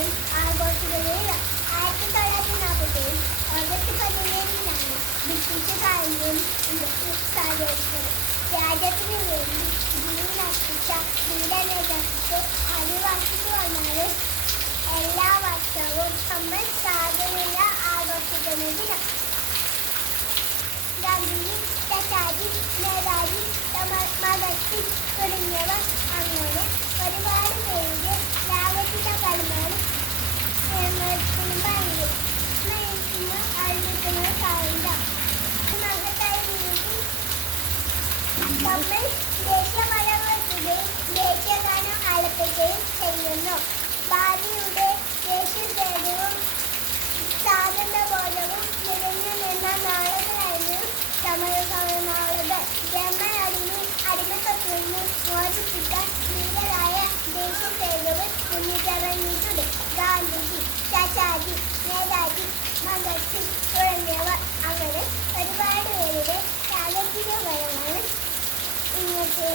ദിനവും ആഘോഷിക്കുന്നത് 1947 ഓഗസ്റ്റ് 17-നാണ് ബ്രിട്ടീഷുകാരനെയും സാധിച്ചത്. രാജ്യത്തിനു വേണ്ടി ജീവനർപ്പിച്ച ധീരനേതാക്കൾക്ക് ആദിവാസിക്ക് വന്നാണ് എല്ലാ വർഷവും നമ്മൾ സ്വാതന്ത്ര്യ ആഘോഷിക്കുന്ന ദിനം. ഗാന്ധിജി, ചാച്ചാജി, നേതാജി, ഭഗത് സിംഗ് തുടങ്ങിയവർ അങ്ങനെ ഒരുപാട് പേരുടെ ത്യാഗത്തിന്റെ കൽമാണ് ആരംഭിക്കുന്നത് കാണില്ല. മഹത്തായ നീതി നമ്മൾ ദേശീയപതാകയ്ക്കുകയും ദേശീയഗാനം ആലപിക്കുകയും ചെയ്യുന്നു. ഭാവിയുടെ ദേശീയതയും സ്വാതന്ത്ര്യബോധവും നിറഞ്ഞു നിന്ന നാളുകളായിരുന്നു സമരനാളുകൾ. ജർമ്മൻ അടിമത്തത്തിൽ നിന്ന് മോചിപ്പിക്കാൻ ധീരരായ ദേശീയസേവകർ മുന്നിട്ടിറങ്ങിയിട്ടുണ്ട്. ഗാന്ധിജി, ചാച്ചാജി, നേതാജി, ഭഗത് സിംഗ് തുടങ്ങിയവർ അങ്ങനെ ഒരുപാട് പേരുടെ ത്യാഗത്തിന്റെ ഫലമാണ് ഇന്നത്തെ